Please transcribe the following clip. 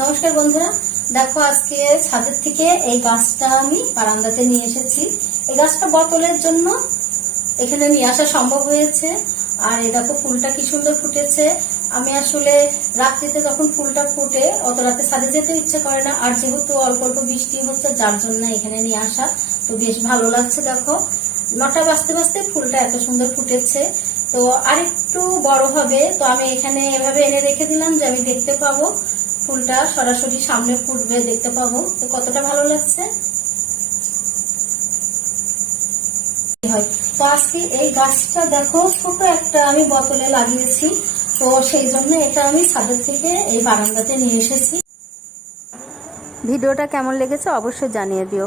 নমস্কার বন্ধুরা। দেখো, আজকে ছাদের থেকে এই গাছটা আমি বারান্দাতে নিয়ে এসেছি। এই গাছটা বোতলের জন্য এখানে নিয়ে আসা সম্ভব হয়েছে। আর এই দেখো, ফুলটা কি সুন্দর ফুটেছে। আমি আসলে রাত্রিতে যখন ফুলটা ফুটে, অত রাতে ছাদে যেতে ইচ্ছে করে না। আর যেহেতু অল্প অল্প বৃষ্টি হচ্ছে, যার জন্য এখানে নিয়ে আসা তো বেশ ভালো লাগছে, দেখো। নটা বাজতে বাজতে ফুলটা এত সুন্দর ফুটেছে। তো আরেকটু বড় হবে। তো আমি এখানে এভাবে এনে রেখে দিলাম যে আমি দেখতে পাবো। ফুলটা সরাসরি সামনে ফুটবে, দেখতে পাবো। তো কতটা ভালো লাগছে? তো আজকে এই গাছটা দেখো, ছোট একটা আমি বোতলে লাগিয়েছি। তো সেই জন্য এটা আমি ছাদের থেকে এই বারান্দাতে নিয়ে এসেছি। ভিডিওটা কেমন লেগেছে অবশ্যই জানিয়ে দিও।